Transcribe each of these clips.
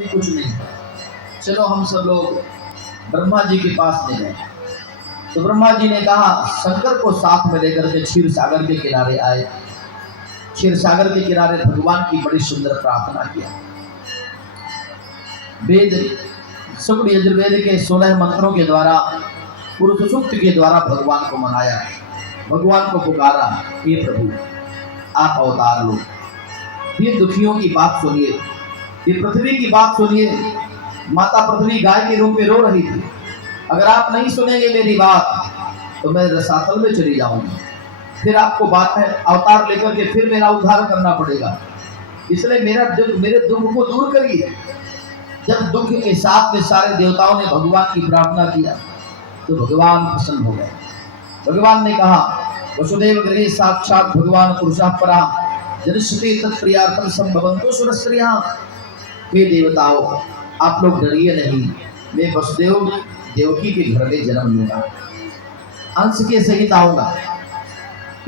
कुछ नहीं, चलो हम सब लोग ब्रह्मा जी के पास में गए। तो ब्रह्मा जी ने कहा, शंकर को साथ में लेकर के क्षीर सागर के किनारे आए। क्षीर सागर के किनारे भगवान की बड़ी सुंदर प्रार्थना किया। वेद शुक्ल यजुर्वेद के 16 मंत्रों के द्वारा, पुरुष सूक्त के द्वारा भगवान को मनाया, भगवान को पुकारा, हे प्रभु आप अवतार लो, ये दुखियों की बात सुनिए, ये पृथ्वी की बात सुनिए। माता पृथ्वी गाय के रूप में रो रही थी, अगर आप नहीं सुनेंगे मेरी बात तो मैं रसातल में चली जाऊंगी, फिर आपको बात है अवतार लेकर के फिर मेरा उद्धार करना पड़ेगा, इसलिए मेरे दुख को दूर करिए। जब दुख के साथ में सारे देवताओं ने भगवान की प्रार्थना किया तो भगवान प्रसन्न हो गए। भगवान ने कहा, वसुदेव गृहे साक्षात भगवान पुरुषः परा जनश्रुति तत्प्रियार्थम संभवन्तु सुरस्त्रियां। हे देवताओं, आप लोग डरिए नहीं, मैं वसुदेव देवकी के घर में जन्म लूंगा, अंश के सहित आऊंगा।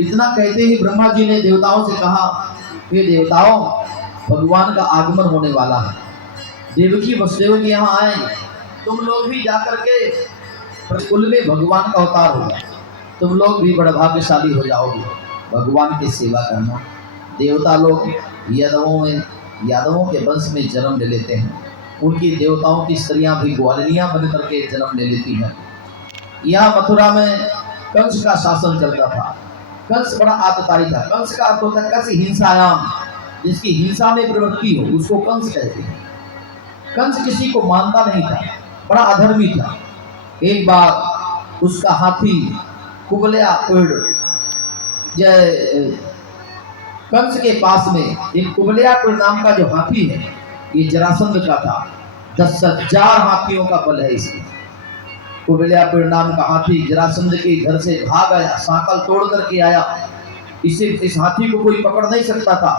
इतना कहते ही ब्रह्मा जी ने देवताओं से कहा, हे देवताओं, भगवान का आगमन होने वाला है, देवकी वसुदेव के यहाँ आएंगे, तुम लोग भी जाकर के कुल में भगवान का अवतार होगा, तुम लोग भी बड़ा भाग्यशाली हो जाओगे, भगवान की सेवा करना। देवता लोग यादवों के वंश में जन्म ले लेते हैं, उनकी देवताओं की स्त्रियां भी ग्वालिनियां बन करके जन्म ले लेती हैं। यहाँ मथुरा में कंस का शासन चलता था। कंस बड़ा आतताई था। कंस का अर्थ होता है कंस हिंसायाम, जिसकी हिंसा में प्रवृत्ति हो उसको कंस कहते हैं। कंस किसी को मानता नहीं था, बड़ा अधर्मी था। एक बार उसका हाथी कुबलया पेड़, कंस के पास में एक कुबलयापुर नाम का जो हाथी है, ये जरासंध का था। 10,000 हाथियों का बल है इसमें। कुबलयापुर नाम का हाथी जरासंध के घर से भाग आया, सांकल तोड़ करके आया। इस हाथी को कोई पकड़ नहीं सकता था,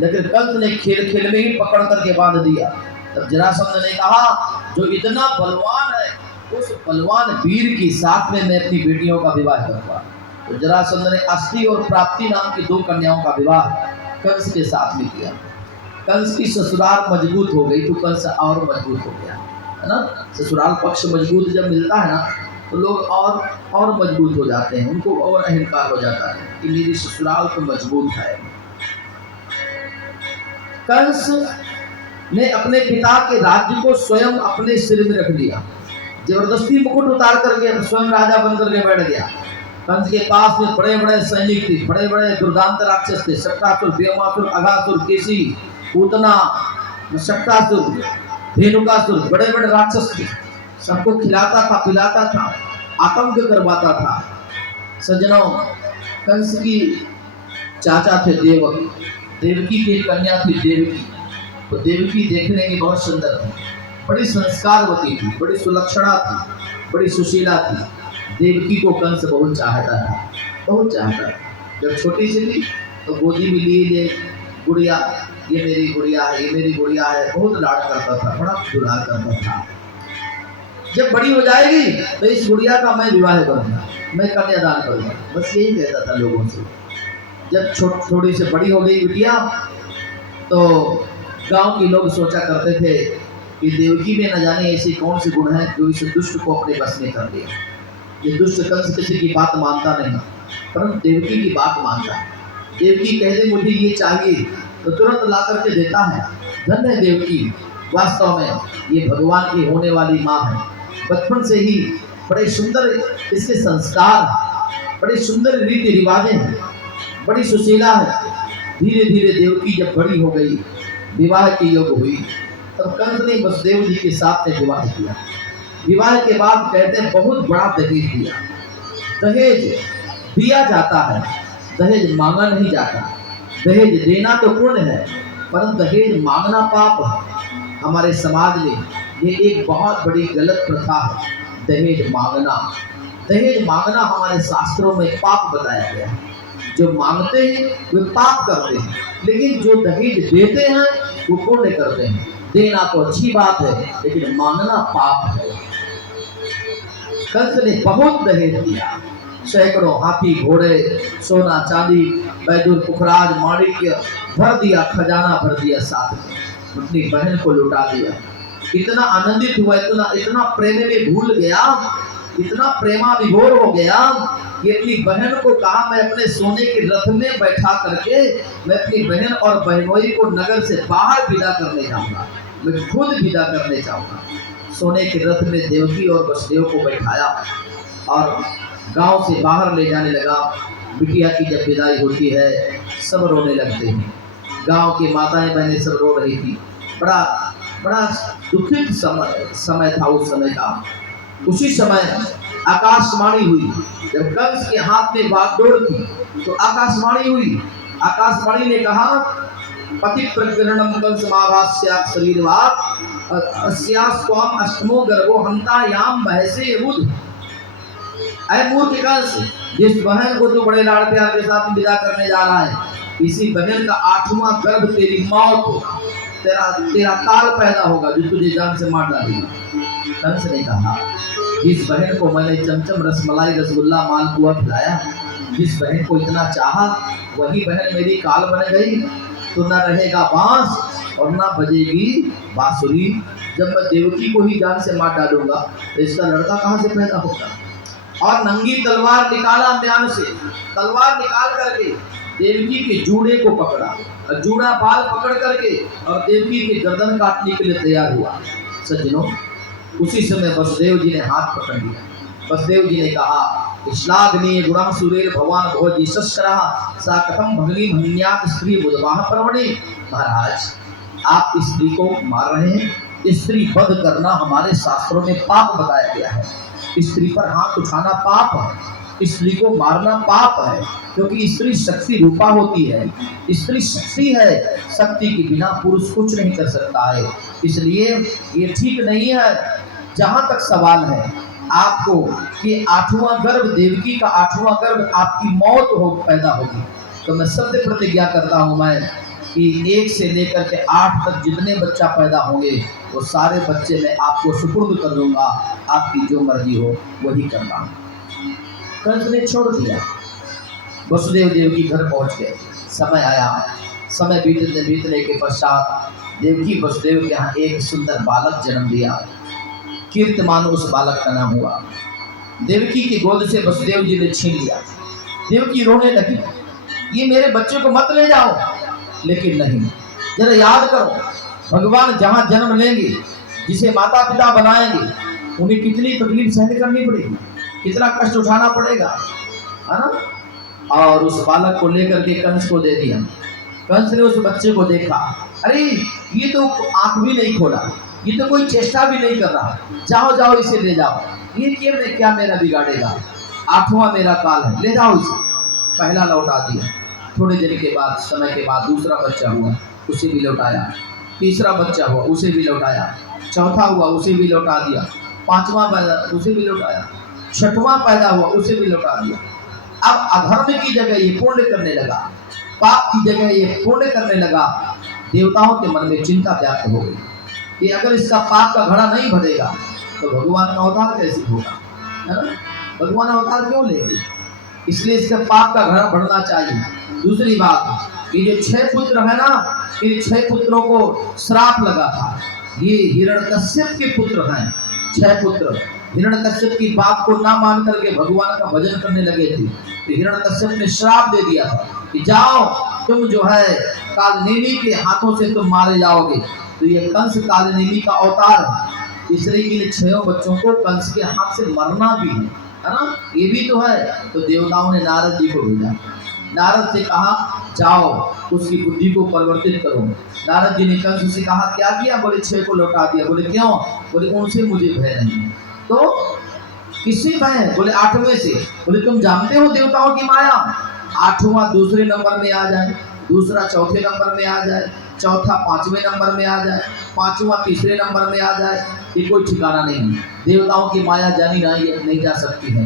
लेकिन कंस ने खेल खेल में ही पकड़ करके बांध दिया। तब जरासंध ने कहा, जो इतना बलवान है उस बलवान वीर के साथ में मैं अपनी बेटियों का विवाह करूंगा। तो जरासंध ने अस्थि और प्राप्ति नाम की 2 कन्याओं का विवाह कंस के साथ में किया। कंस की ससुराल मजबूत हो गई तो कंस और मजबूत हो गया, है ना। ससुराल पक्ष मजबूत जब मिलता है ना तो लोग और मजबूत हो जाते हैं, उनको और अहंकार हो जाता है कि मेरी ससुराल तो मजबूत है। कंस ने अपने पिता के राज्य को स्वयं अपने सिर में रख लिया, जबरदस्ती मुकुट उतार करके स्वयं राजा बन करके बैठ गया। कंस के पास में बड़े बड़े सैनिक थे, बड़े बड़े दुर्दांत राक्षस थे, शक्टासुर, व्योमासुर, अघासुर, केसी, पूतना, शक्टासुर, धेनुकासुर, बड़े बड़े राक्षस थे। सबको खिलाता था, पिलाता था, आतंक करवाता था। सज्जनों, कंस की चाचा थे देवक, देवकी की कन्या थी देवकी। तो देवकी देखने में बहुत सुंदर थी, बड़ी संस्कारवती थी, बड़ी सुलक्षणा थी, बड़ी सुशीला थी। देवकी को कंस बहुत चाहता था, बहुत चाहता था। जब छोटी सी थी तो गोदी में लिए गुड़िया, ये मेरी गुड़िया है, ये मेरी गुड़िया है, बहुत लाड करता था, बड़ा दुलार करता था। जब बड़ी हो जाएगी तो इस गुड़िया का मैं विवाह करूंगा, मैं कन्यादान करूंगा, बस यही कहता था लोगों से। जब थोड़ी से बड़ी हो गई बिटिया तो गांव के लोग सोचा करते थे कि देवकी में न जाने ऐसे कौन से गुण हैं जो इस दुष्ट को अपने बस में कर दिया। ये दुष्ट कंस किसी की बात मानता नहीं, परंतु देवकी की बात मानता है। देवकी कह दे मुझे ये चाहिए तो तुरंत ला करके देता है। धन्य है देवकी, वास्तव में ये भगवान की होने वाली माँ है। बचपन से ही बड़े सुंदर इसके संस्कार, बड़े सुंदर रीति रिवाजें हैं, बड़ी सुशीला है। धीरे धीरे देवकी जब बड़ी हो गई, विवाह के योग हुई, तब कंस ने वसुदेव जी के साथ में विवाह किया। विवाह के बाद कहते हैं बहुत बड़ा दहेज दिया। दहेज दिया जाता है, दहेज मांगा नहीं जाता। दहेज देना तो पुण्य है, परंतु दहेज मांगना पाप है। हमारे समाज में ये एक बहुत बड़ी गलत प्रथा है, दहेज मांगना। दहेज मांगना हमारे शास्त्रों में पाप बताया गया है। जो मांगते हैं वे पाप करते हैं, लेकिन जो दहेज देते हैं वो पुण्य करते हैं। देना तो अच्छी बात है, लेकिन मांगना पाप है। कंस ने बहुत दहेज दिया, सैकड़ों हाथी घोड़े, सोना चांदी, बैदुर पुखराज, माणिक्य भर दिया, खजाना भर दिया साथ में। अपनी बहन को लौटा दिया। इतना आनंदित हुआ, इतना इतना प्रेम में भूल गया, इतना प्रेमा विभोर हो गया कि अपनी बहन को कहा मैं अपने सोने के रथ में बैठा करके मैं अपनी बहन और बहनोई को नगर से बाहर विदा करने जाऊंगा, मैं खुद विदा करने जाऊंगा। सोने के रथ में देवकी और वसुदेव को बैठाया और गांव से बाहर ले जाने लगा। बिटिया की जब विदाई होती है सब रोने लगते हैं, गांव की माताएं बहनें सब रो रही थी। बड़ा बड़ा दुखित समय था उस समय का। उसी समय आकाशवाणी हुई, जब कंस के हाथ में बागडोर थी तो आकाशवाणी हुई। आकाशवाणी ने कहा पति प्रकरणम कंस मावास्या शरीरवात अस्यास्वाम अष्टमो गर्भो हंता याम महसे बुध। ऐ मूर्ख कंस, जिस बहन को तू बड़े लाड़ प्यार के साथ विदा करने जा रहा है, इसी बहन का 8वां गर्भ तेरी मौत होगा, तेरा काल पैदा होगा जो तुझे जान से मार डालेगा। कंस ने कहा जिस बहन को मैंने चमचम रसमलाई रसगुल्ला मालपुआ खिलाया, जिस बहन को इतना चाहा, वही बहन मेरी काल बन गई तो न रहेगा बांस और न बजेगी बांसुरी। जब मैं देवकी को ही जान से मार डालूंगा तो इसका लड़का कहाँ से पैदा होगा। और नंगी तलवार निकाला म्यान से, तलवार निकाल करके देवकी के जूड़े को पकड़ा और जूड़ा बाल पकड़ करके और देवकी के गर्दन काटने के लिए तैयार हुआ। सज्जनों, उसी समय वसुदेव जी ने हाथ पकड़ लिया। वसुदेव जी ने कहा श्लाघनीय गुणा सुरेर भगवान भोजी सस्करः सा कथम भगनी भंग्यात स्त्री बुधवाह पर्वणि। महाराज, आप स्त्री को मार रहे हैं। स्त्री वध करना हमारे शास्त्रों में पाप बताया गया है। स्त्री पर हाथ उठाना पाप है, स्त्री को मारना पाप है, क्योंकि स्त्री शक्ति रूपा होती है। स्त्री शक्ति है, शक्ति के बिना पुरुष कुछ नहीं कर सकता है। इसलिए ये ठीक नहीं है। जहां तक सवाल है आपको कि 8वां गर्भ देवकी का 8वां गर्भ आपकी मौत हो पैदा होगी, तो मैं सत्य प्रतिज्ञा करता हूं मैं कि 1 से लेकर के 8 तक जितने बच्चा पैदा होंगे वो सारे बच्चे मैं आपको सुपुर्द कर दूंगा, आपकी जो मर्जी हो वही करना। कंस ने छोड़ दिया। वसुदेव देवकी घर पहुंच गए। समय आया, समय बीतने के पश्चात देवकी वसुदेव के यहाँ एक सुंदर बालक जन्म दिया। कीर्तिमान उस बालक का नाम हुआ। देवकी की गोद से वसुदेव जी ने छीन लिया। देवकी रोने लगी, ये मेरे बच्चे को मत ले जाओ। लेकिन नहीं, जरा याद करो, भगवान जहाँ जन्म लेंगे, जिसे माता पिता बनाएंगे, उन्हें कितनी तकलीफ सहन करनी पड़ेगी, कितना कष्ट उठाना पड़ेगा, है ना। और उस बालक को लेकर के कंस को दे दिया। कंस ने उस बच्चे को देखा, अरे ये तो आंख भी नहीं खोला, ये तो कोई चेष्टा भी नहीं कर रहा, जाओ जाओ इसे ले जाओ, ये क्या मेरा बिगाड़ेगा, 8वां मेरा काल है, ले जाओ इसे। पहला लौटा दिया। थोड़े दिन के बाद, समय के बाद दूसरा बच्चा हुआ, उसे भी लौटाया। तीसरा बच्चा हुआ, उसे भी लौटाया। चौथा हुआ, उसे भी लौटा दिया। 5वां पैदा, उसे भी लौटाया। 6वां पैदा हुआ, उसे भी लौटा दिया। अब अधर्म की जगह ये पुण्य करने लगा, पाप की जगह ये पुण्य करने लगा। देवताओं के मन में चिंता व्याप्त हो गई कि अगर इसका पाप का घड़ा नहीं भरेगा तो भगवान का अवतार कैसे होगा, है ना। भगवान अवतार क्यों लेंगे, इसलिए इसका पाप का घड़ा भरना चाहिए। दूसरी बात, ये जो 6 पुत्र है ना, इन 6 पुत्रों को श्राप लगा था। ये हिरण्यकश्यप के पुत्र हैं। 6 पुत्र हिरण्यकश्यप की बात को ना मान करके भगवान का भजन करने लगे थे, तो हिरण्यकश्यप ने श्राप दे दिया था कि जाओ तुम जो है कालनेमी के हाथों से तुम मारे जाओगे। तो ये कंस कालनेमी का अवतार है, इसलिए इन 6 बच्चों को कंस के हाथ से मरना भी है ना, ये भी तो है। तो देवताओं ने नारद जी को भेजा। नारद से कहा जाओ उसकी बुद्धि को परिवर्तित करो। नारद जी ने कंस से कहा क्या किया, बोले 6 को लौटा दिया। बोले क्यों, बोले उनसे मुझे भय नहीं। तो किससे भय है, बोले 8वें से। बोले तुम जानते हो देवताओं की माया, 8वां दूसरे नंबर में आ जाए, दूसरा चौथे नंबर में आ जाए, चौथा 5वें नंबर में आ जाए, 5वां तीसरे नंबर में आ जाए, ये कोई ठिकाना नहीं। देवताओं की माया जानी नहीं जा सकती है।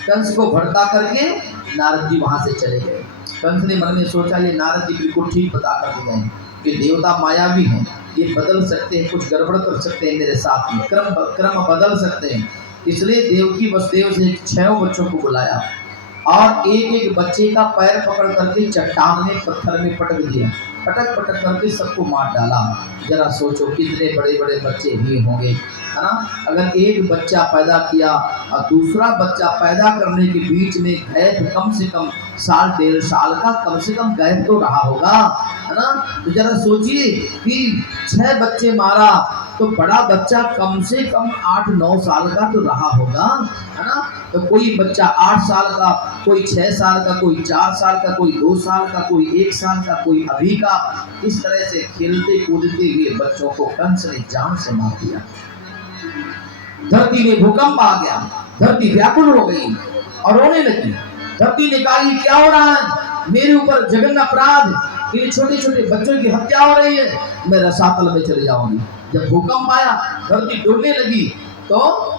कंस को भड़का करके नारद जी वहां से चले गए। कंस ने मन में सोचा ये नारद जी बिल्कुल ठीक बता कर गए कि देवता माया भी हैं, ये बदल सकते हैं, कुछ गड़बड़ कर सकते हैं मेरे साथ में, क्रम बदल सकते हैं। इसलिए देवकी वसुदेव से 6 बच्चों को बुलाया और एक एक बच्चे का पैर पकड़ करके चट्टान में, पत्थर में पटक दिया। पटक पटक करके सबको मार डाला। जरा सोचो कितने बड़े बड़े बच्चे भी होंगे, है ना। अगर एक बच्चा पैदा किया और दूसरा बच्चा पैदा करने के बीच में गैप कम से कम साल 1.5 साल का कम से कम गैप तो रहा होगा, है ना। तो जरा सोचिए कि 6 बच्चे मारा तो बड़ा बच्चा कम से कम 8-9 साल का तो रहा होगा, है ना। तो कोई बच्चा 8 साल का, कोई 6 साल का, कोई 4 साल का, कोई 2 साल का, कोई 1 साल का, कोई अभी का। इस तरह से खेलते कूदते हुए बच्चों को कंस ने जान से मार दिया। धरती में भूकंप आ गया, धरती व्याकुल हो गई और रोने लगी। धरती ने कहा ये क्या हो रहा है, मेरे ऊपर जघन्य अपराध, इन छोटे छोटे बच्चों की हत्या हो रही है, मैं रसातल में चले जाऊंगी। जब भूकंप आया, धरती डूबने लगी, तो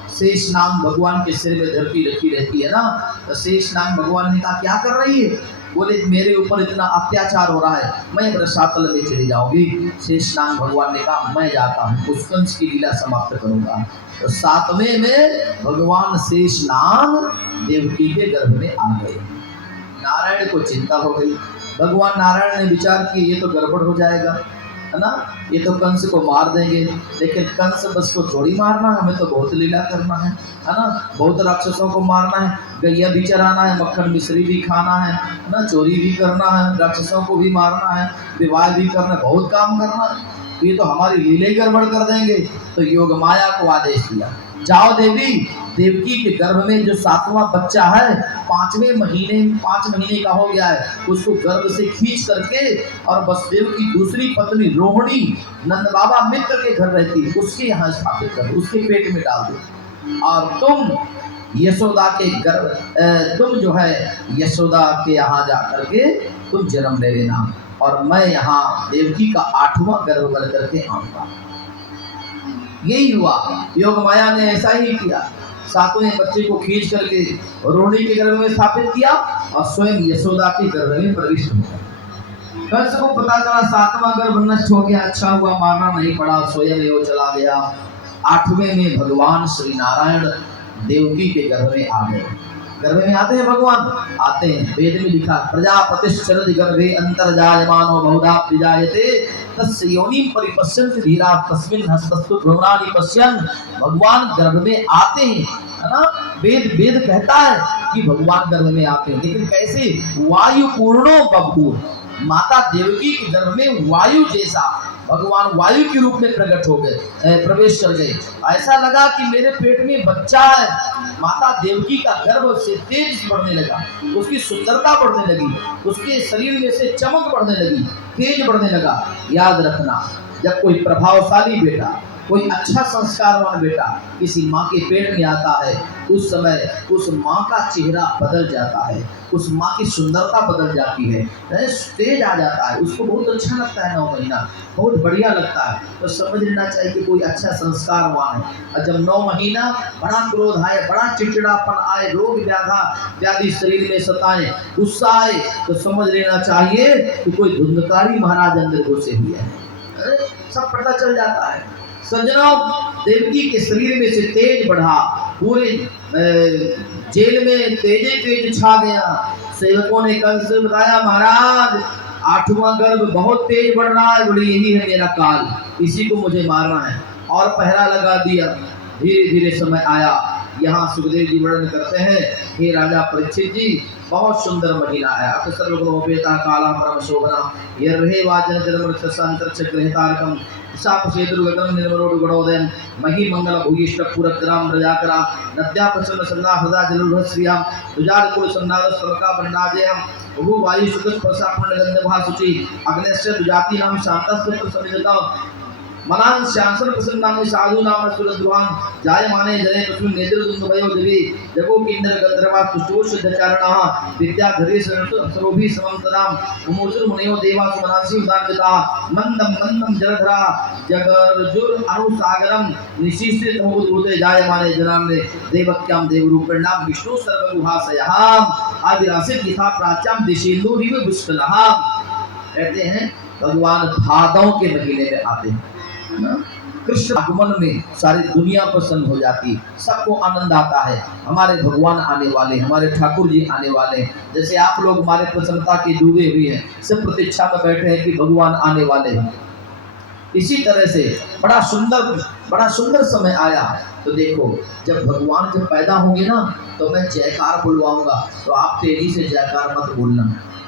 शेषनाग भगवान के सिर में धरती रखी रहती है ना। तो शेषनाग भगवान ने कहा क्या कर रही है, बोले मेरे ऊपर इतना अत्याचार हो रहा है, मैं रसातल में चली जाऊंगी। शेषनाग भगवान ने कहा मैं जाता हूँ, उस कंस की लीला समाप्त करूंगा। तो 7वें में भगवान शेषनाग देवकी के गर्भ में आ गए। नारायण को चिंता हो गई। भगवान नारायण ने विचार किया ये तो गड़बड़ हो जाएगा, है ना, ये तो कंस को मार देंगे। लेकिन कंस बस को थोड़ी मारना है, हमें तो बहुत लीला करना है ना। बहुत राक्षसों को मारना है, गैया भी चराना है, मक्खन मिश्री भी खाना है ना, चोरी भी करना है, राक्षसों को भी मारना है, विवाह भी करना है, बहुत काम करना है। ये तो हमारी लीले गड़बड़ कर देंगे। तो योग माया को आदेश दिया, जाओ देवी, देवकी के गर्भ में जो 7वां बच्चा है, 5 महीने का हो गया है, उसको गर्भ से खींच करके और वसुदेव की दूसरी पत्नी रोहिणी नंद बाबा मित्र के घर रहती है, उसके यहाँ स्थापित कर दो, उसके पेट में डाल दो। और तुम यशोदा के गर्भ, तुम जो है यशोदा के यहाँ जा करके तुम जन्म ले लेना, और मैं यहाँ देवकी का 8वां गर्भ बन करके आऊंगा। यही हुआ, योग माया ने ऐसा ही किया। 7वें बच्चे को खींच करके रोहिणी के गर्भ में स्थापित किया और स्वयं यशोदा के गर्भ में प्रविष्ट हो गया। कंस को पता चला 7वां गर्भ नष्ट हो गया, अच्छा हुआ मारना नहीं पड़ा, स्वयं वो चला गया। 8वें में भगवान श्री नारायण देवकी के गर्भ में आ गए। गर्भ में आते हैं भगवान, आते हैं, वेद में लिखा प्रजापतिश्चरति गर्भे अंतर्जायमानो बहुधा प्रजायते तस्य योनिं परिपश्यन्ति धीरा तस्मिन् हस्तस्तु भ्रूणानि पश्यन्। भगवान गर्भ में आते हैं, है ना। वेद कहता है कि भगवान गर्भ में आते हैं, लेकिन कैसे, वायु पूर्णो बभूव, माता देवकी के गर्भ में वायु जैसा भगवान वायु के रूप में प्रकट हो गए, प्रवेश कर गए। ऐसा लगा कि मेरे पेट में बच्चा है। माता देवकी का गर्भ से तेज बढ़ने लगा, उसकी सुंदरता बढ़ने लगी, उसके शरीर में से चमक बढ़ने लगी, तेज बढ़ने लगा। याद रखना, जब कोई प्रभावशाली बेटा, कोई अच्छा संस्कारवान बेटा किसी माँ के पेट में आता है, उस समय उस माँ का चेहरा बदल जाता है, उस माँ की सुंदरता बदल जाती है, तेज आ जाता है, उसको बहुत अच्छा लगता है। 9 महीना बहुत बढ़िया लगता है। तो समझ लेना चाहिए कि कोई अच्छा संस्कारवान है। और जब 9 महीना बड़ा क्रोध आए, बड़ा चिड़चिड़ापन आए, रोग व्याधि शरीर में सताए, गुस्सा आए, तो समझ लेना चाहिए कि कोई धुंधकारी महाराज अंदर घुसे हुए हैं। सब पता चल जाता है। सज्जनों, देवकी के शरीर में से तेज बढ़ा, पूरे जेल में तेज छा गया। सेवकों ने कंस से बताया, महाराज 8वां गर्भ बहुत तेज बढ़ रहा है, बोले यही है मेरा काल, इसी को मुझे मारना है। और पहरा लगा दिया। धीरे धीरे समय आया। यहाँ सुखदेव जी वर्णन करते हैं, हे राजा परीक्षित जी, बहुत सुंदर महीना है। सर्वगुणोपेता काला परम शोभना यर्हे वाचन जलमृतसंतरक्षग्रहितारकम सापसेतुर्गतम निर्मलोड गुणोदयम मही मंगल भूयिष्ठ पूरग्राम प्रजाकरा नद्या प्रसन्न सन्ना हृदा जलुरश्रियाम तुजार कुल सन्नाद समका बन्नाजयम भू वायु सुखद प्रसापर्ण गंधभा शुचि अग्नेश्य दुजाति नाम शांतस्व समिजता मनान श्यांसन प्रसन्नामि साधु नाम सुरद्रुहान जायमाने जने तस्मिन् नेत्रदुन्दभयो दिवि जगो किन्नर गंधर्वा तुष्टोष सिद्धचारणः विद्याधरे सरोभि समं तदाम उमोचर मुनयो देवा सुमनांसि उदानविता मंदम जलधरा जगर्जुर अनुसागरम निशीस्ते तमोदूते जायमाने जनाम्ने देवक्याम देवरूपिणाम विष्णु सर्वगुहासयः आदिरासित यथा प्राच्याम दिशेन्दु रिव पुष्कलः। कहते हैं भगवान भादों के महीने में आते हैं ना। कृष्ण आगमन में सारी दुनिया प्रसन्न हो जाती, सबको आनंद आता है। हमारे भगवान आने वाले, हमारे ठाकुर जी आने वाले हैं। जैसे आप लोग हमारे प्रसन्नता के डूबे हुए हैं, सब प्रतीक्षा में बैठे हैं कि भगवान आने वाले हैं। इसी तरह से बड़ा सुंदर समय आया। तो देखो, जब भगवान जब पैदा होंगे ना, तो मैं जयकार बुलवाऊंगा, तो आप तेजी से जयकार मत बोलना,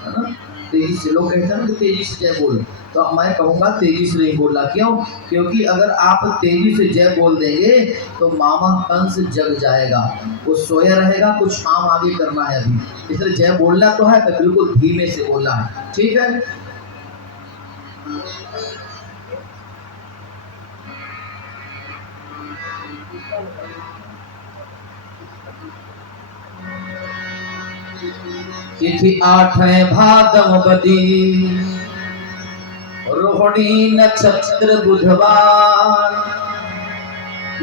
है ना। तेजी से लोग कहते हैं कि तेजी से जय बोल, तो मैं कहूँगा तेजी से नहीं बोलना। क्यों? क्योंकि अगर आप तेजी से जय बोल देंगे तो मामा कंस जग जाएगा, वो सोया रहेगा, कुछ काम आगे करना है अभी, इसलिए जय बोलना तो है, तो बिल्कुल धीमे से बोलना है, ठीक है। तिथि 8 भादमवती, रोहिणी नक्षत्र बुधवार,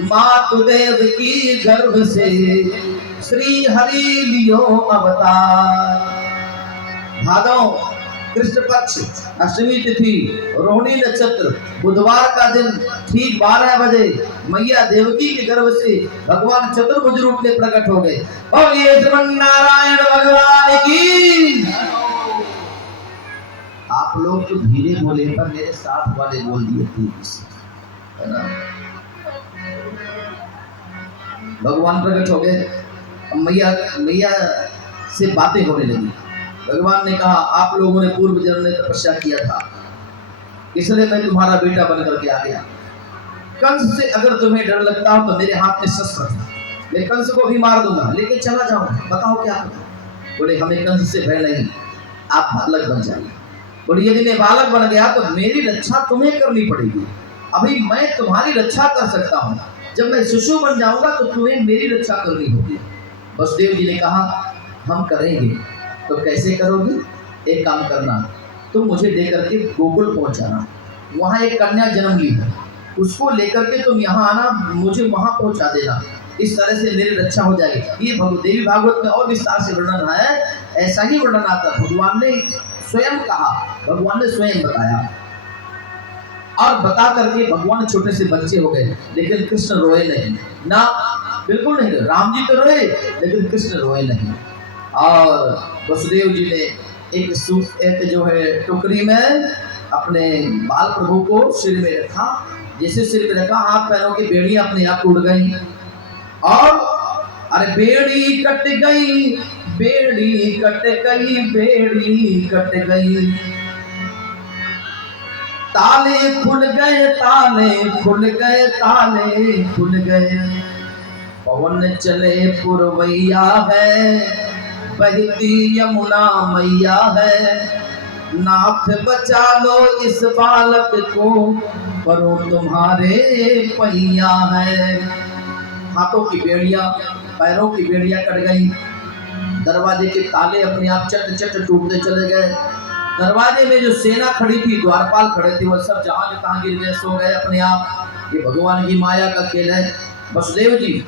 मातुदेव की गर्भ से श्री हरि लियो अवतार। भादव कृष्ण पक्ष अष्टमी तिथि, रोहिणी नक्षत्र, बुधवार का दिन ठीक 12 बजे मैया देवकी के गर्भ से भगवान चतुर्भुज रूप में प्रकट हो गए। बोलिए श्रीमन नारायण भगवान की। आप लोग तो धीरे बोले, पर मेरे साथ वाले बोल दिए थे, है ना। भगवान प्रकट हो गए, मैया से बातें होने लगी। भगवान ने कहा, आप लोगों ने पूर्व जन्म में तपस्या किया था, इसलिए मैं तुम्हारा बेटा बन करके आ गया। कंस से अगर तुम्हें डर लगता हो तो मेरे हाथ में शस्त्र है, मैं कंस को भी मार दूंगा, लेकिन चला जाऊंगा, बताओ क्या करूं। बोले हमें कंस से भय नहीं, आप बालक बन जाइए। बोले यदि मैं बालक बन गया तो मेरी रक्षा तुम्हें करनी पड़ेगी, अभी मैं तुम्हारी रक्षा कर सकता हूँ, जब मैं शिशु बन जाऊंगा तो तुम्हें मेरी रक्षा करनी होगी। वसुदेव जी ने कहा हम करेंगे। तो कैसे करोगी? एक काम करना, तुम मुझे लेकर के गोकुल पहुंच जाना, वहाँ एक कन्या जन्म ली है, उसको लेकर के तुम यहाँ आना, मुझे वहाँ पहुंचा देना, इस तरह से मेरी रक्षा हो जाएगी। ये देवी भागवत में और विस्तार से वर्णन है, ऐसा ही वर्णन आता है, भगवान ने स्वयं कहा, भगवान ने स्वयं बताया। और बता करके भगवान छोटे से बच्चे हो गए, लेकिन कृष्ण रोए नहीं ना, बिल्कुल नहीं। राम जी तो रोए, लेकिन कृष्ण रोए नहीं। और वसुदेव जी ने एक जो है टोकरी में अपने बाल प्रभु को सिर में रखा, जैसे सिर में रखा, हाथ पैरों की बेड़ियां अपने आप टूट गई, और अरे बेड़ी कट गई, बेड़ी कट गई, बेड़ी कट गई, ताले खुल गए, ताले खुल गए, ताले खुल गए, पवन चले पुरवैया है, बहती यमुना मैया है, नाथ बचा लो इस बालक को, परो तुम्हारे पैया है। हाथों की बेड़ियां, पैरों की बेड़ियां कट गई, दरवाजे के ताले अपने आप चट चट टूटते चले गए, दरवाजे में जो सेना खड़ी थी, द्वारपाल खड़े थे, वो सब जहां के तहां गिर गए, सो गए अपने आप। ये भगवान की माया का खेल है। वसुदेव जी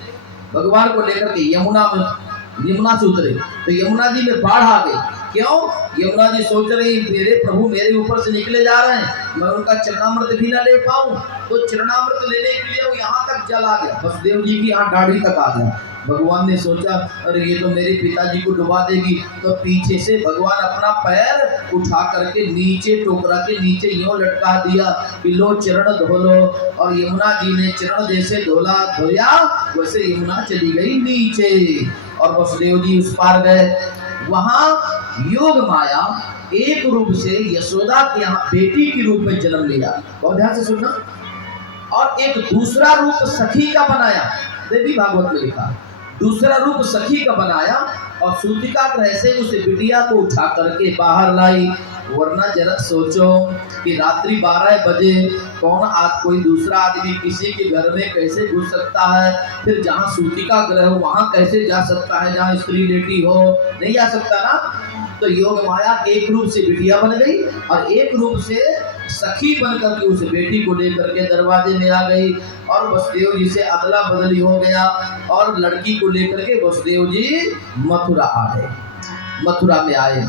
भगवान को लेकर के यमुना से उतरे, तो यमुना जी में बाढ़ आ गई। क्यों? यमुना जी सोच रही, मेरे प्रभु मेरे ऊपर से निकले जा रहे हैं, मैं उनका चरणामृत भी ना ले पाऊं, तो चरणामृत लेने के लिए वो यहाँ तक जल आ गया, वसुदेव जी की यहाँ दाढ़ी तक आ गया। भगवान ने सोचा अरे ये तो मेरे पिताजी को डुबा देगी, तो पीछे से भगवान अपना पैर उठा करके नीचे, टोकरा के नीचे यूं लटका दिया कि लो चरण धो लो, और यमुना जी ने चरण जैसे धोया वैसे यमुना चली गई नीचे, और वसुदेव जी उस पार गए। वहां योग माया एक रूप से यशोदा के यहाँ बेटी के रूप में जन्म लिया, बहुत ध्यान से सुनना, और एक दूसरा रूप सखी का बनाया, देवी भागवत में लिखा, दूसरा रूप सखी का बनाया, और सूतिका ग्रह से उस बिटिया को उठा करके बाहर लाई। वरना जरा सोचो कि रात्रि 12 बजे कोई दूसरा आदमी किसी के घर में कैसे घुस सकता है, फिर जहाँ सूतिका ग्रह हो वहाँ कैसे जा सकता है, जहाँ स्त्री लेटी हो, नहीं जा सकता ना। तो योग माया एक रूप से बिटिया बन गई, और एक रूप से सखी बनकर के उस बेटी को लेकर के दरवाजे में आ गई, और वसुदेव जी से अदला बदली हो गया, और लड़की को लेकर के वसुदेव जी मथुरा आ गए। मथुरा में आए,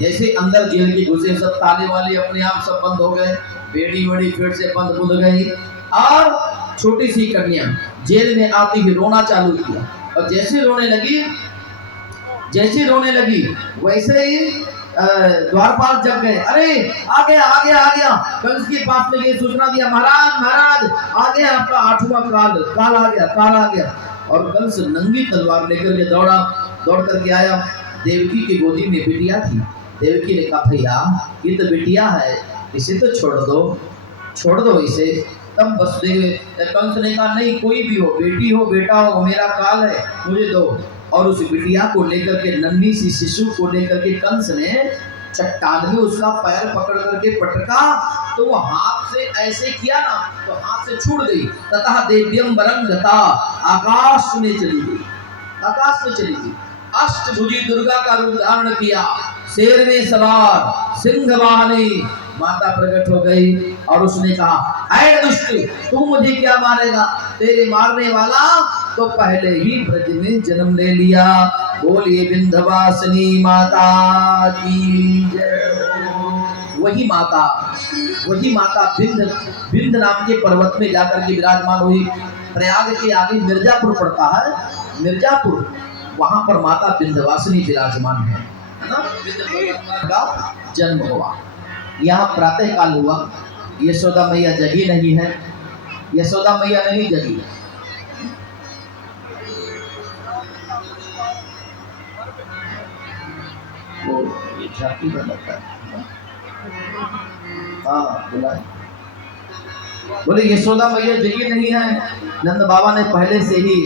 जैसे अंदर जेल के घुसे, सब ताले वाले अपने आप सब बंद हो गए, बेड़ी वेड़ी फिर से बंद बुंद गई, और छोटी सी कन्या जेल में आती ही रोना चालू किया, और जैसे रोने लगी वैसे ही द्वारपाल जग गए। अरे आ गया आ गया आ गया। कंस के पास में ये सूचना दिया, महाराज महाराज आ गया आपका 8वां काल आ गया। और कंस नंगी तलवार लेकर के दौड़ करके आया। देवकी की गोदी में बिटिया थी। देवकी ने कहा भैया ये तो बिटिया है, इसे तो छोड़ दो इसे। तब बस कंस ने कहा नहीं, कोई भी हो, बेटी हो बेटा हो, मेरा काल है, मुझे दो। और उस बिटिया को लेकर के, नन्ही सी शिशु को लेकर के कंस ने चट्टान में उसका पैर पकड़ करके पटका, तो वो हाथ से ऐसे किया ना तो हाथ से छूट गई। तथा देव्यम वरम गता, आकाश में चली गई। अष्टभुजी दुर्गा का रूप धारण किया, शेर में सवार सिंह वाहनी माता प्रकट हो गई। और उसने कहा ऐ दुष्ट, तू मुझे क्या मारेगा? तेरे मारने वाला तो पहले ही ब्रज में जन्म ले लिया। बोलिए विंध्यवासिनी माता की जय। वही माता विंध्य नाम के पर्वत में जाकर के विराजमान हुई। प्रयाग के आगे मिर्जापुर पड़ता है, मिर्जापुर, वहां पर माता विंध्यवासिनी विराजमान है ना। का जन्म हुआ, यहाँ प्रातः काल हुआ। यशोदा मैया जगी नहीं है, यशोदा मैया नहीं जगी। वो झांकी बनाता है, हाँ बुलाए। बोले यशोदा मैया जगी नहीं है। नंद बाबा ने पहले से ही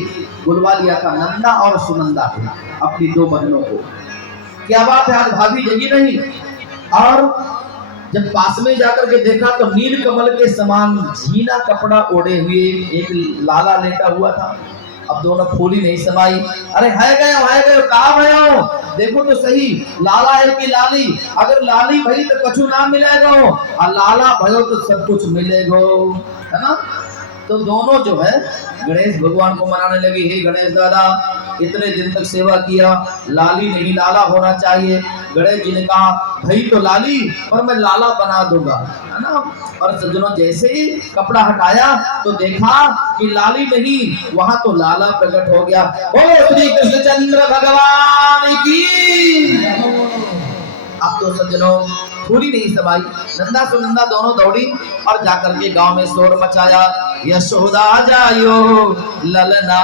बुलवा लिया था नंदा और सुनंदा को, अपनी 2 बहनों को। क्या बात है, आज भाभी जगी नहीं। और जब पास में जाकर के देखा तो नील कमल के समान झीना कपड़ा ओढ़े हुए एक लाला लेटा हुआ था। अब दोनों फूली नहीं समाई। अरे है गए कहाँ भयो? देखो तो सही, लाला है कि लाली? अगर लाली भई तो कछु ना मिलेगो, और लाला भयो तो सब कुछ मिलेगो, है ना। तो दोनों जो है गणेश भगवान को मनाने लगे, हे गणेश दादा इतने दिन तक सेवा किया, लाली नहीं लाला होना चाहिए। गणेश जी ने कहा भाई तो लाली, पर मैं लाला बना दूंगा, है ना। और सज्जनों जैसे ही कपड़ा हटाया तो देखा कि लाली नहीं, वहां तो लाला प्रकट हो गया। ओ श्री कृष्णचंद्र भगवान की। अब तो सज्जनों थोड़ी नहीं समाई। नंदा सुनंदा दोनों दौड़ी और जाकर के गांव में शोर मचाया। यशोदा जायो ललना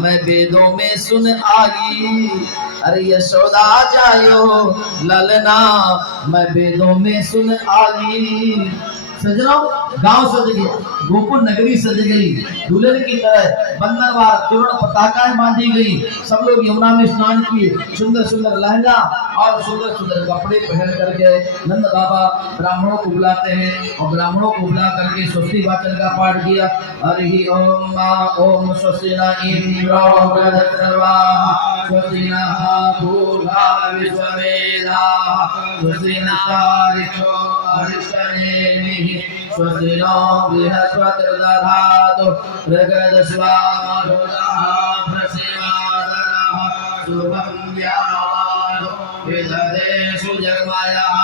मैं वेदों में सुन आई। अरे यशोदा जायो ललना मैं वेदों में सुन आई। सजनों गांव सज गया, गोकुल नगरी सज गई, दुल्हन की तरह बंधनवार त्रिवर्ण पताकाएं बांधी गई। सब लोग यमुना में स्नान किए, सुंदर सुंदर लहंगा और सुंदर सुंदर कपड़े पहन करके नंद बाबा ब्राह्मणों को बुलाते हैं, और ब्राह्मणों को बुला करके स्वस्ति वाचन का पाठ किया। हरि ओम ओम स्वस्ति न इंद्रो वृद्धर्वाः स्वस्ति नः पूर्वा विश्ववेदाः स्वस्ति नः अरिष्टनेमिः स्वस्ति नो बृहस्पतिर्दधातु ऋग्वेदस्वामरुतः प्रसीमादरः शुभं व्यावानो विदधेषु जगमयः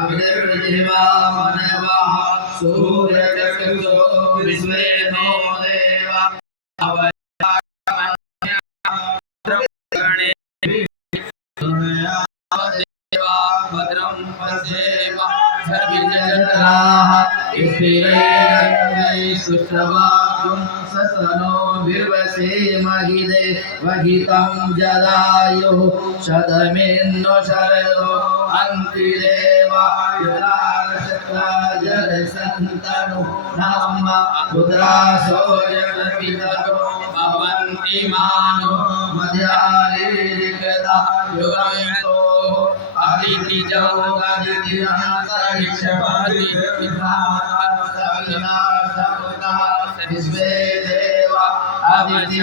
अग्निर्जिह्वा मनवः सूर्यचक्षुषो विश्वे नो देवा भद्रं पश्येम वहितं जदायुः शतमेन्नो शरदो अन्तिदेवा जलसन्तनु नाम रुद्रासो जगपितरो भवन्ति मानो मध्यालीरिकदा युगन्तो आदित्यो विश्वे देवा आदित्य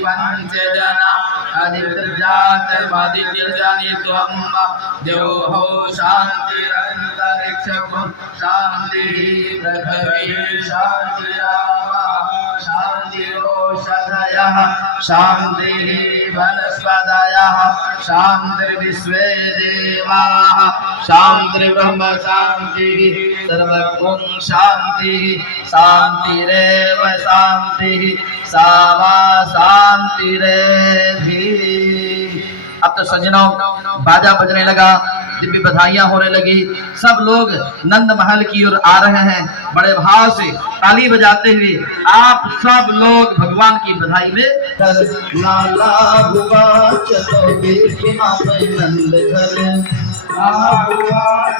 पंचजना आदित्यजात आदित्यजनि त्वं देवो शान्तिरन्तरिक्षं शान्तिः पृथिवी शान्तिरापः शान्तिरो औषधयः शान्तिः वनस्पतयः शान्तिर्विश्वे देवाः शान्तिर्ब्रह्म शान्तिः सर्वगुण शान्तिः शान्तिरेव शान्तिः सावा शान्तिरेधि। अब तो सज्जनों बाजा बजने लगा, दिव्य बधाइयां होने लगी, सब लोग नंद महल की ओर आ रहे हैं, बड़े भाव से ताली बजाते हुए आप सब लोग भगवान की बधाई में लाला हुआ चलो देखे हमें नंद घर,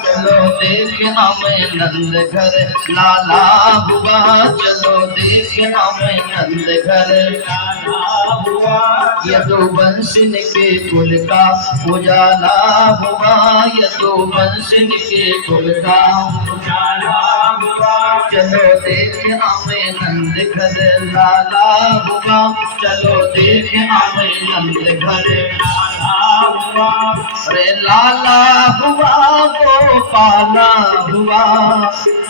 चलो देखे हमें नंद घर, लाला हुआ चलो देखे हमें नंद घर, यदुवंशन के कुल का उजाला हुआ, यदुवंशन के कुल का उजाला हुआ, चलो देखे हमें नंद घर, लाला हुआ चलो देखे हमें नंद घर, अरे लाला हुआ गोपाला हुआ,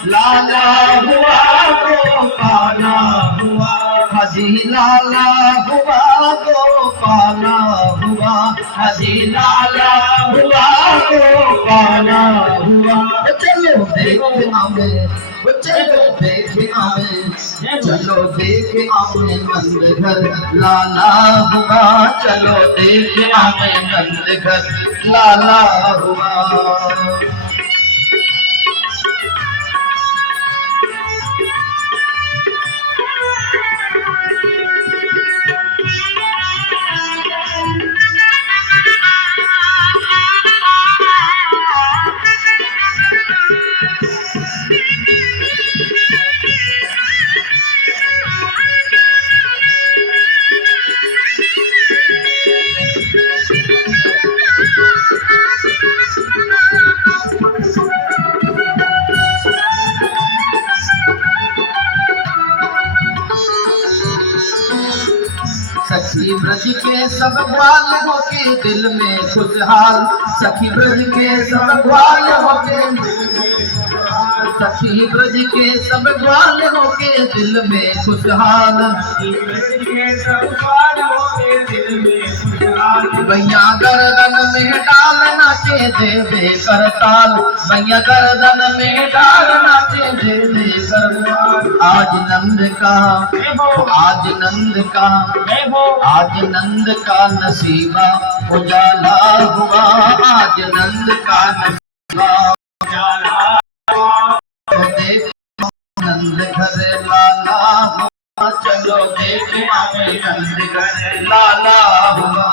लाला हुआ गोपाला हुआ, हजी लाला हुआ गोपाला हुआ, हजी लाला हुआ गोपाला हुआ, चलो देखे हमें, चलो देखे हमें, चलो देखे हमें नंद घर, लाला हुआ चलो देखे हमें नंद घर, लाला हुआ। सखी ब्रज के सब ग्वाल होके दिल में खुशहाल, सखी ब्रज के सब ग्वाल होके, सखी ब्रज के सब ग्वाल होके दिल में खुशहाल, भैया गर्दन में डाल नाचे देवे करताल, भैया गर्दन में डाल नाचे देवे करताल, आज नंद का, आज नंद का, आज नंद का नसीबा उजाला हुआ, आज नंद का नसीबा उजाला हुआ, देख नंद घर लाला हुआ, चलो देख नंद घर लाला हुआ।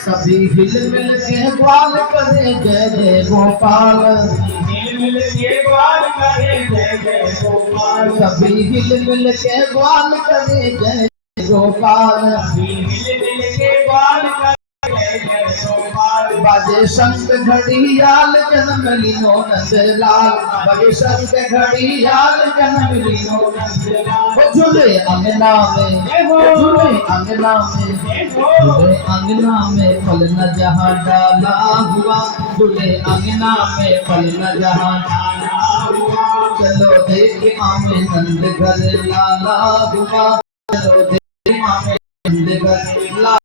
सभी हिल मिल के ग्वाल करे जय जय गोपाल, हिल मिल के ग्वाल करे जय जय गोपाल, सभी हिल मिल के ग्वाल करे जय जय गोपाल, हिल मिल के ग्वाल करे जय जय गोपाल, बाजे शंख घड़ियाल जन्म लीनो नंदलाल, बाजे शंख घड़ियाल जन्म लीनो नंदलाल, झूले अंगना में, झूले अंगना में, झूले अंगना में फल न जहाँ डाला हुआ, झूले अंगना में फल न जहाँ डाला हुआ, चलो देख आमे नंद घर लाला हुआ, चलो देख आमे नंद घर लाला।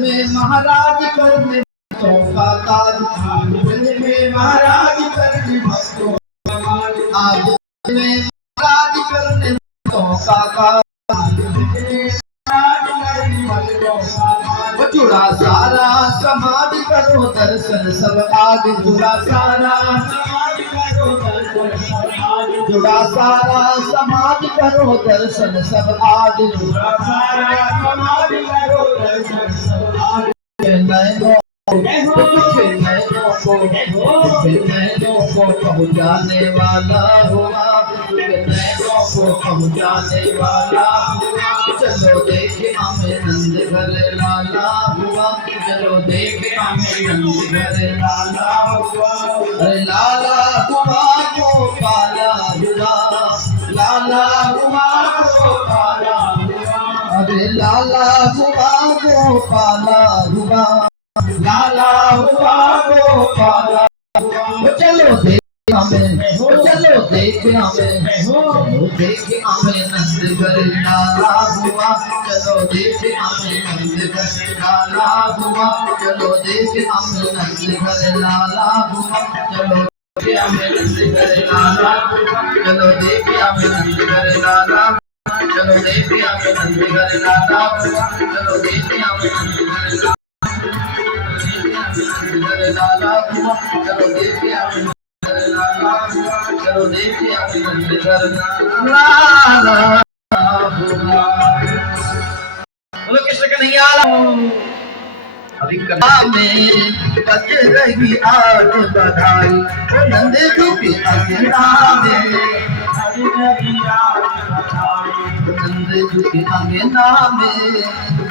में महाराज करने भक्तों का ताज, आज ब्रज में महाराज करने भक्तों का ताज, आज ब्रज में महाराज करने भक्तों का ताज, जुड़ा सारा समाज करो दर्शन सब आज, जुड़ा सारा समाज करो दर्शन सब आज, जुड़ा सारा समाज करो दर्शन सब आज, जुड़ा सारा समाज करो दर्शन सब आज। नैनों को पहुँचाने वाला हुआ, नैनों को पहुँचाने वाला हुआ, चलो देखे हमें नंद घर लाला हुआ, चलो देखे हमें नंद घर लाला हुआ। अरे लाला हुआ गोपाला हुआ, लाला हुआ गोपाला हुआ, अरे लाला हुआ गोपाला हुआ, लाला हुआ गोपाला हुआ। चलो देख हमें, चलो देख हमें, चलो देख हमें नंद घर लाला हुआ, चलो देख हमें नंद घर लाला हुआ, चलो देख हमें नंद घर लाला हुआ, चलो देख हमें नंद घर लाला हुआ, चलो देख हमें नंद घर लाला, चलो देख हमें नंद घर लाला हुआ, चलो देख हमें नंद घर लाला, लाला हुआ, चलो देखे हमें लाला हुआ, चलो देखे हमें नंद घर लाला हुआ। बोलो कृष्ण कन्हैया अभी कथा में बज रही आज बधाई, ओ नंद जी के अंगना में नंद जी के अंगना में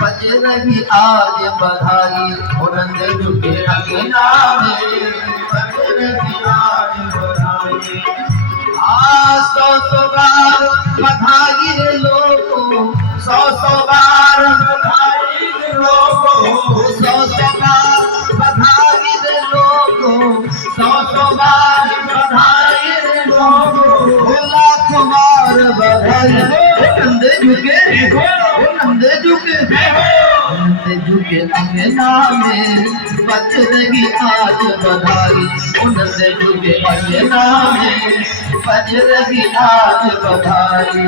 बज रही आज बधाई, ओ नंद जी के अंगना में बज रही आज बधाई। आज 100 बार बधाई रे लोगों, 100 बार बधाई रे लोगों, 100 बार बधाई रे लोगों, 100 बार बधाई रे लोगों, लाख बार बधाई। नंद झुके, नंद झुके, नंद झुके अंगना में बज रही आज बधाई, नंद झुके अंगना में बज रही आज बधाई।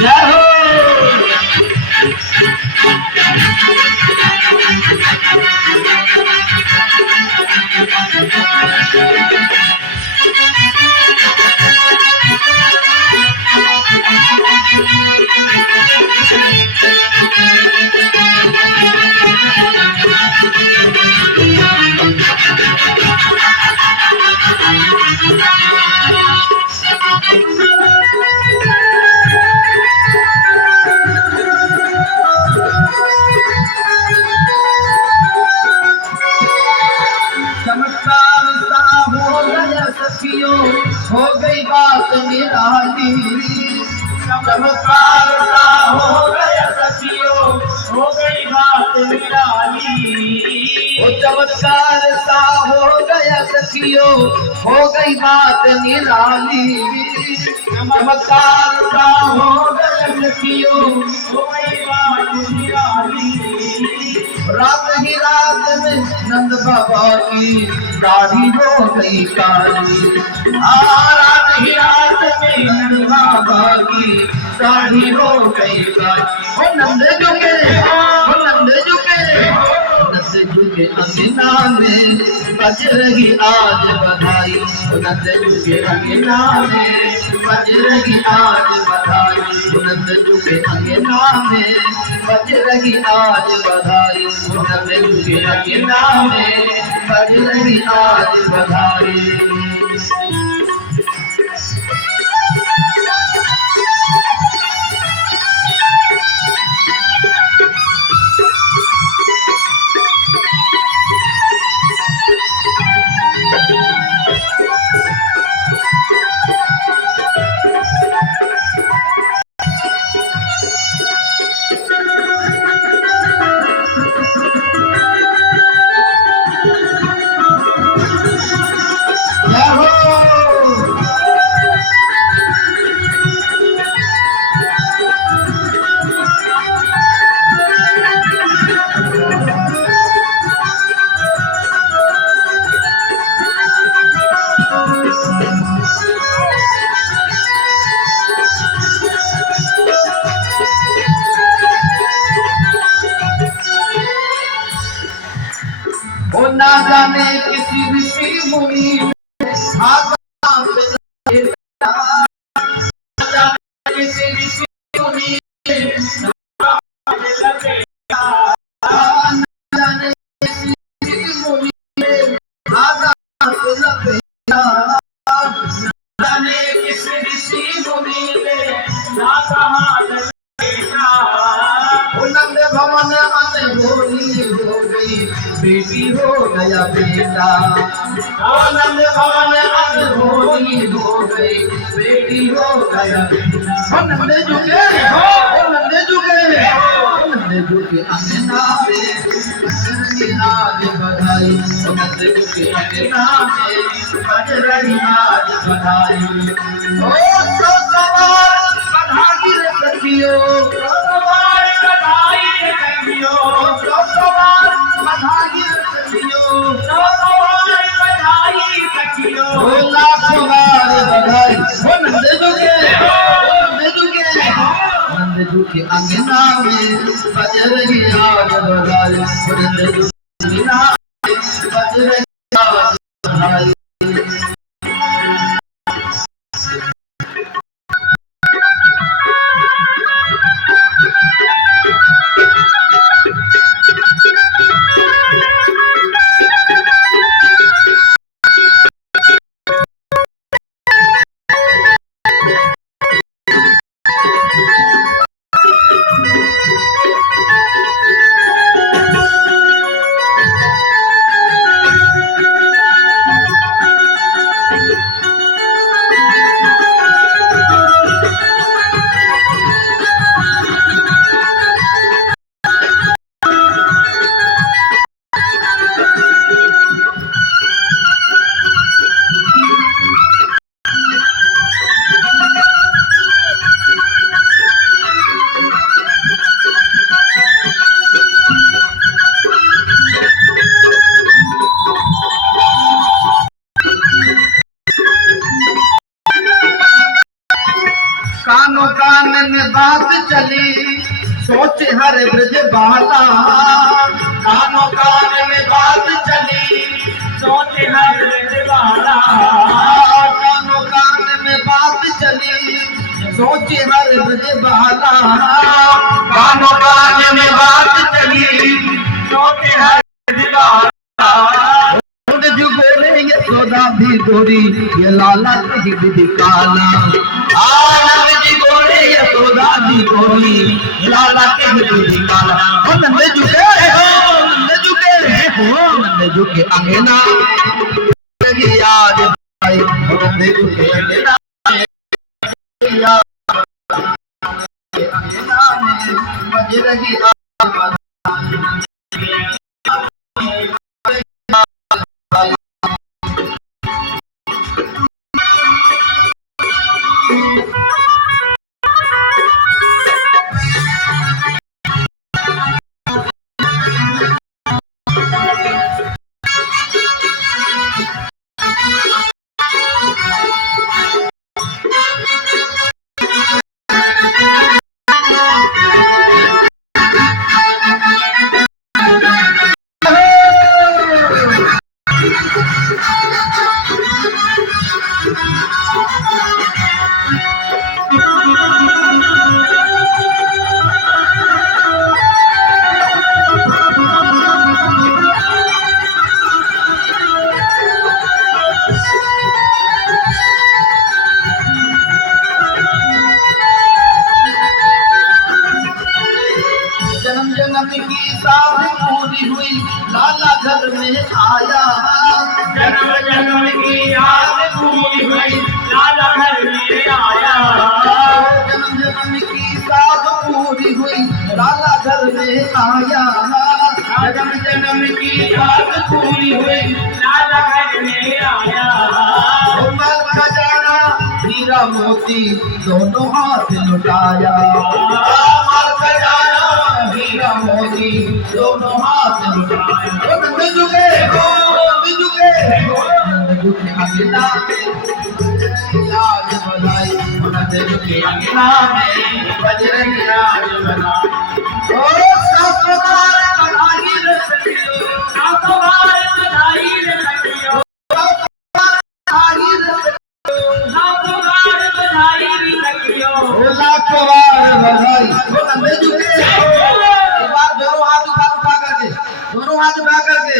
जय हो हो गई बात निराली, चमत्कार सा हो गया सखियों, हो गई बात निराली, ओ चमत्कार सा हो गया सखियों, हो गई बात निराली, चमत्कार सा हो गया सखियों, हो गई बात निराली। रात ही रात में नंद बाबा की दाढ़ी हो गई काली, रात ही रात में नंद बाबा की दाढ़ी हो गई काली। ओ नंद झुके, ओ नंद झुके, नंद झुके अंगना में बज रही आज बधाई, ओ नंद झुके अंगना में बज रही आज बधाई, ओ नंद झुके अंगना में बज रही आज बधाई, ओ नंद झुके अंगना में बज रही आज बधाई। जाने किसी ऋषि मुनि किसी ऋषि मुनि भवन अनहोनी हो गई, बेटी हो गया बेटा। आनंद भवन अनहोनी हो गई, बेटी हो गया बेटा। नंदे झुके हो, नंदे झुके अंगना में आज बधाई, नंदे झुके अंगना में बजरंगी आज बधाई। ओ तो सवार बधाई रे सखियो, के अंगना में बजरंगी आज बधाई, बजरंगी आज बधाई। कानों कान में बात चली, सोचे हर ब्रज बाला। कानों कान में बात चली, सोचे हर ब्रज बाला। कानों कान में बात चली, सोचे हर ब्रज बाला। कानों कान में बात चली, सोचे हर ब्रज बाला। जो बोले ये सौदा भी गोरी, ये लाला कहीं भी काला। यशोदा दी गोरी, लाला के भी काला। नंदे झुके हो, नंदे झुके हो, नंदे झुके अंगना आज भाई, नंदे झुके अंगना में बजरंगी आज बधाई। की साथ पूरी हुई, लाला घर में आया। जन्म जन्म की याद पूरी हुई, लाला घर में आया। जन्म जन्म की साथ पूरी हुई, लाला घर में आया। जन्म जन्म की याद पूरी हुई, लाला घर में आया। उमर खजाना हीरा मोती दोनों हाथ लुटाया। हीरा मोती दोनों हाथ लुटाया। नंदे झुके हो, नंदे झुके हो, नंदे झुके अंगना में आज बधाई। नंदे झुके अंगना में बजरंगी आज बधाई। ओ शास्त्रकार बधाई रे सखियो, शास्त्रकार बधाई रे नंदे झुके एक बार दोनों हाथ उठा करके दोनों हाथ उठा करके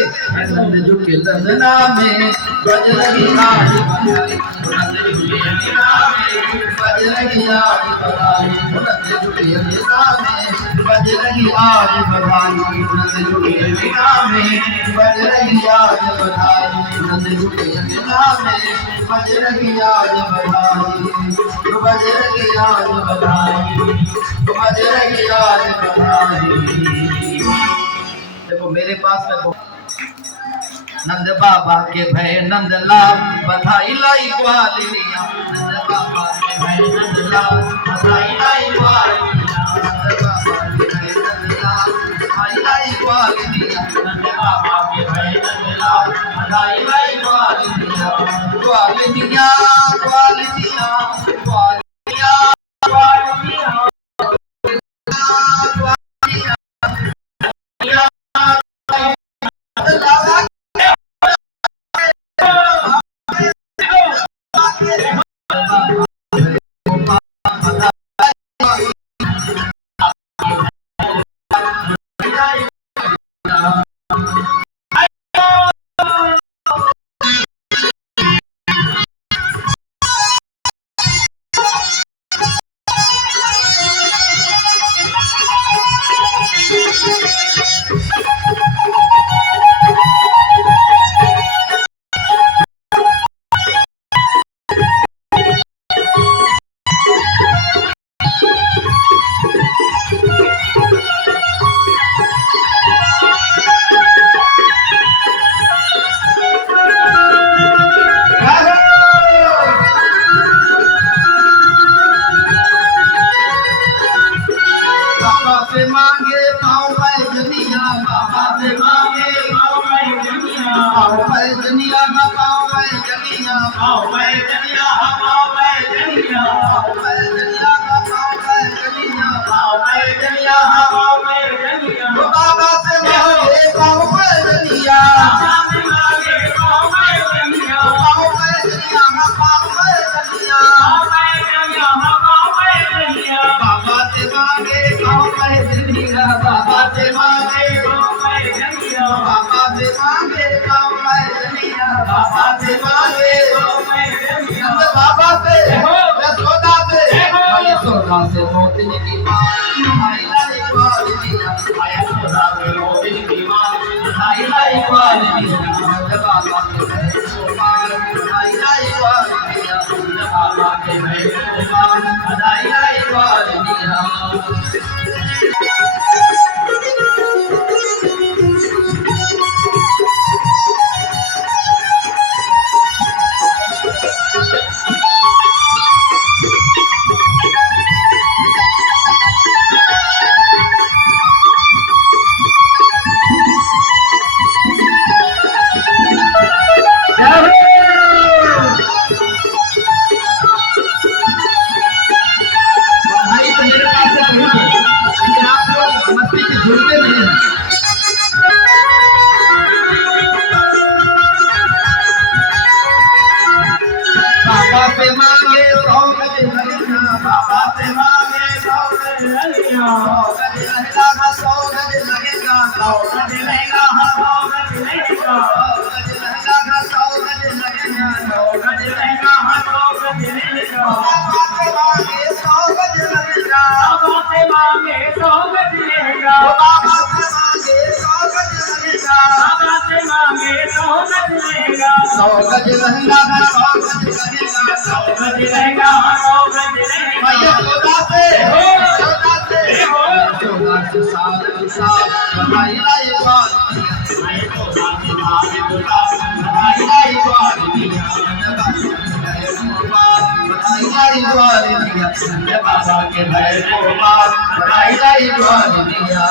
नंदे झुके नंदना में बजरंगी आज बधाई नंदे झुके अंजना में बजरंगी आज बधाई नंदे झुके अंजना में बजरंगी आज बधाई नंदे झुके अंजना में बजरंगी आज बधाई नंदे झुके अंजना में बजरंगी आज बधाई बजरंगी आज बधाई बजरंगी आज बधाई। देखो मेरे पास में नंद बाबा के भय नंद लाल बधाई लाई ग्वालिया नंद बाबा के भय नंद लाल बधाई लाई ग्वालिया नंद बाबा के भय नंद लाल बधाई लाई ग्वालिया नंद बाबा के भय नंद लाल बधाई लाई ग्वालिया ग्वालिया ग्वालिया ग्वालिया ग्वालिया से मोती की मां आई लाई ग्वालिया आया सोना से मोती की मां आई लाई ग्वालिया बाबा के भय गोपाल आई लाई ग्वालिया बाबा के भय गोपाल आई लाई ग्वालिया। बाबा के भय गोपाल बधाई लाई ग्वालिया।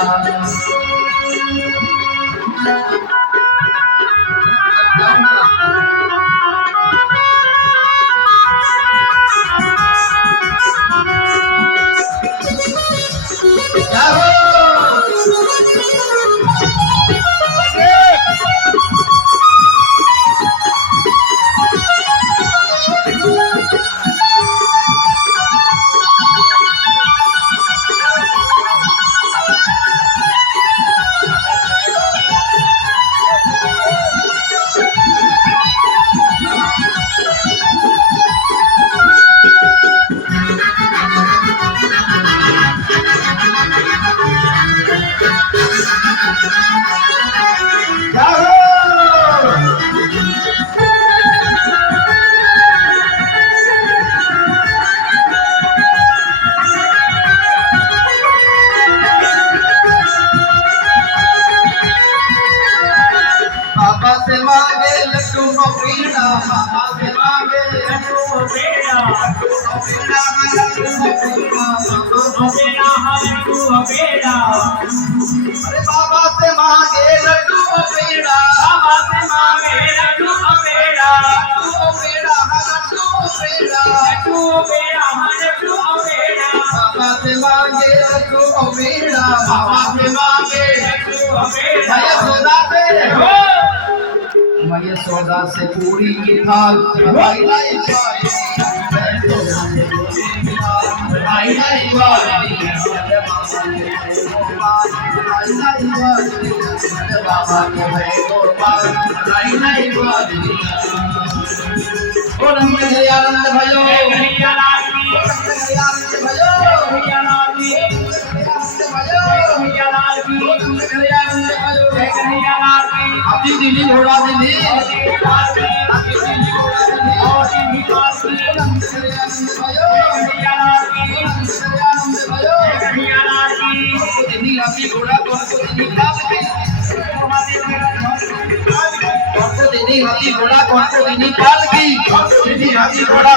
अरे बाबा से मांगे लड्डू और पेड़ा, बाबा से मांगे लड्डू और पेड़ा, लड्डू और पेड़ा, लड्डू और पेड़ा, लड्डू और पेड़ा, लड्डू और पेड़ा। बाबा से मांगे लड्डू और पेड़ा, बाबा से मांगे लड्डू और पेड़ा। भैया सौदा से, भैया सौदा से पूरी की थाल, भाई लाई भाई लाई बाबा के भाई गोपाल, लाई लाई आनंद भयो, कन्हैया लाल की, आनंद भयो, कन्हैया लाल की, कन्हैया लाल की, कन्हैया लाल की। हाथी दिली घोड़ा दिली, हाथी घोड़ा हाथी घोड़ा कौन को निकाल की, हाथी घोड़ा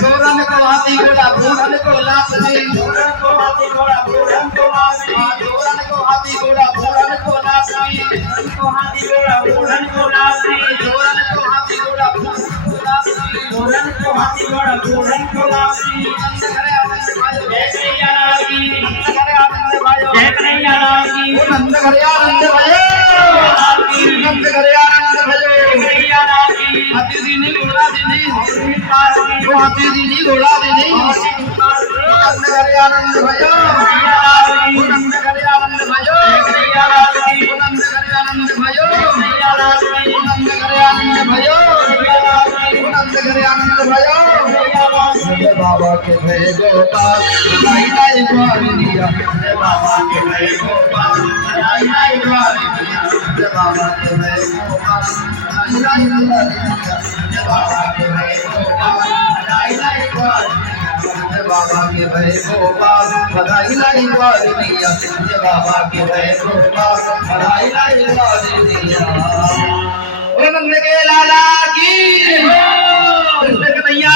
जोरन को हाथी घोड़ा भूरन को लाभ दी, जोरन को हाथी घोड़ा भूरन को लाभ दी, जोरन को हाथी घोड़ा भूरन को लाभ दी, जोरन को हाथी घोड़ा भूरन को लाभ दी, जोरन को हाथी घोड़ा भूरन को लाभ दी, जोरन को हाथी घोड़ा भूरन को लाभ दी। नंद करे आनंद भाई, जय कन्हैया लाल की, नंद करे आनंद भाई, जय कन्हैया लाल की, नंद करे आनंद भाई, नंद करे आनंद भाई, कन्हैया लाल की। हाथी दिनी घोड़ा दिनी, वो हाथी दिनी घोड़ा दिनी, नंद करे आनंद भयो, नंद करे आनंद भयो, नंद करे आनंद भयो, नंद करे आनंद भयो, नंद करे आनंद भयो। बाबा के भय गोपाल, लाई लाई द्वार दिया, बाबा के भय गोपाल, लाई लाई द्वार दिया, बाबा के भय गोपाल, लाई लाई द्वार दिया, बाबा के भय गोपाल, लाई लाई द्वार दिया, बाबा के भय गोपाल, लाई लाई द्वार दिया, बाबा के भय गोपाल, लाई लाई द्वार दिया। नंद के लाला की, कृष्ण कन्हैया